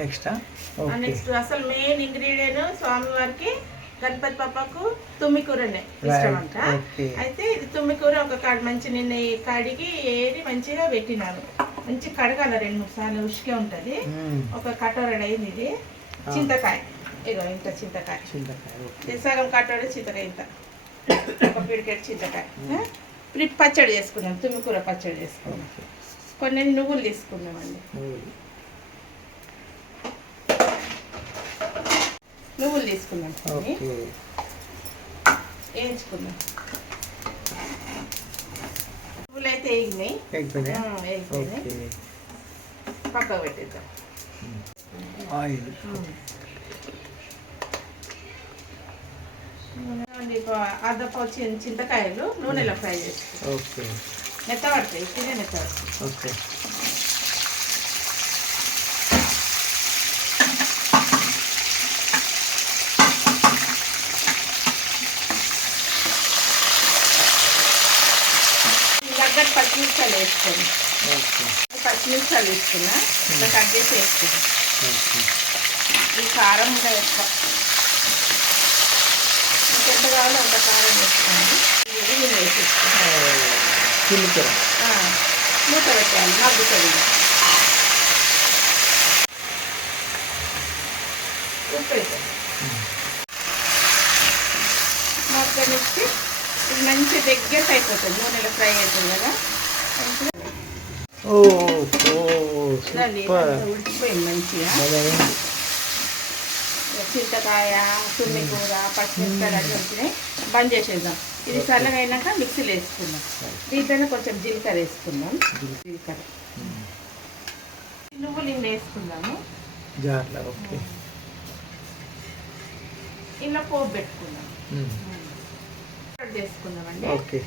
Next? Next అసలు main ingredient స్వామివారికి గణపతి పప్పకు తుమ్మికూరనే ఇష్టం అంట అయితే ఇది తుమ్మికూర ఒక కాడ మంచి నిన్న కడిగి ఏరి మంచిగా పెట్టినాను. మంచి కడగాల రెండు మూడు సార్లు ఉష్కే ఉంటుంది. ఒక కటోరడ్ అయింది ఇది. చింతకాయ. ఇగో ఇంత చింతకాయ. చింతకాయ ఇది సగం కట్టోడు చింతకాయ ఇంత. ఒక పిడికెట్ చింతకాయ. పచ్చడి చేసుకున్నాం తుమ్మికూర పచ్చడి చేసుకున్నాం. కొన్ని నువ్వులు తీసుకున్నామండి. నువ్వులు. తీసుకున్నాం వేయించుకున్నాం నువ్వులు అయితే వేగినాయి. వేగిపోయినాయి? ఓకే. పక్కకు పెట్టేద్దాం. ఆయిల్. అద్దపు చింతకాయలు నూనెలో ఫ్రై చేసుకుంటాం ఓకే. మెత్త పడతాయి తినే మెత్త పడతాయి ఓకే. దగ్గర పచ్చిమిరపకాయలు వేసుకోండి పచ్చిమిరపకాయలు వేసుకున్నా ఇలా కట్ చేసి వేసుకున్నా. ఈ కారం ఇంకా ఎక్కువ. ఎంత కావాలో అంత కారం వేసుకోండి. ఇది నేను చిల్లికర మూత పెట్టాలి మగ్గుతుంది. ఉప్పు వేసాను మగ్గనిచ్చి ఇది మంచి దగ్గర అయిపోతుంది నూనెలో ఫ్రై అవుతుంది కదా. ఉడికిపోయింది మంచిగా. చింతకాయ తుమ్మి కూర పచ్చిమిరపకాయలు అన్నీ వచ్చినాయి బంద్ చేసేద్దాం. ఇది చల్లగా అయినాక మిక్సీలో వేసుకుందాం. దీంట్లోనే కొంచెం జీలకర్ర వేసుకుందాం. జీలకర్ర. నువ్వులు ఇన్ని వేసుకుందాము. ఇలా పోపు పెట్టుకుందాం. చేసుకుందామండి. ఓకే.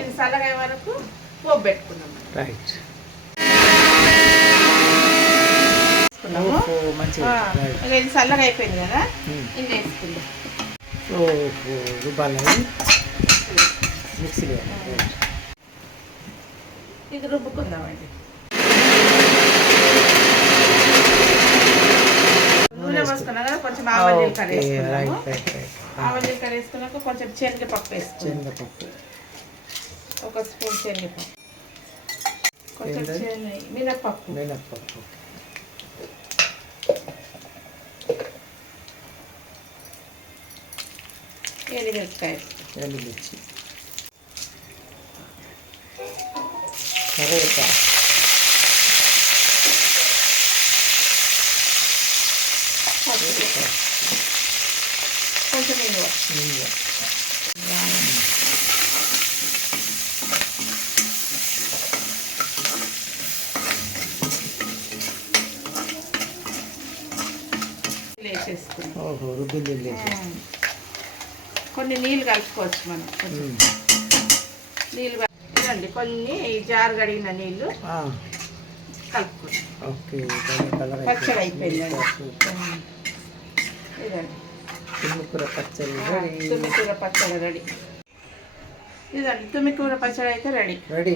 ఇది చల్లగా వరకు పోపు పెట్టుకుందాం. రైట్. ఇది చల్లగా అయిపోయింది కదా. ఇది వేసుకుందాం. రుబ్బాలని మిక్సీలో. రైట్. ఇది రుబ్బుకుందామండి. నూనె పోసుకున్నాం కదా కొంచెం ఆవాల జీలకర్ర ఆవాల జీలకర్ర వేసుకున్నాక కొంచెం శనగపప్పు వేసుకున్నాం శనగపప్పు. ఒక స్పూన్ శనగపప్పు. కొంచెం మినప్పప్పు మినప్పప్పు ఎండుమిరపకాయ ఎండుమిర్చి కరేపా. పసుపు. కొంచెం లేదు కొన్ని నీళ్ళు కలుపుకోవచ్చు మనం. నీళ్ళు ఇదండి కొన్ని జారు కడిగిన నీళ్ళు కలుపుకోవచ్చు. పచ్చడి అయిపోయిందండి. ఇదండి. తుమ్ముకూర పచ్చడి రెడీ. తుమ్మికూర పచ్చడి రెడీ. ఇదండి తుమ్మికూర పచ్చడి అయితే రెడీ. రెడీ.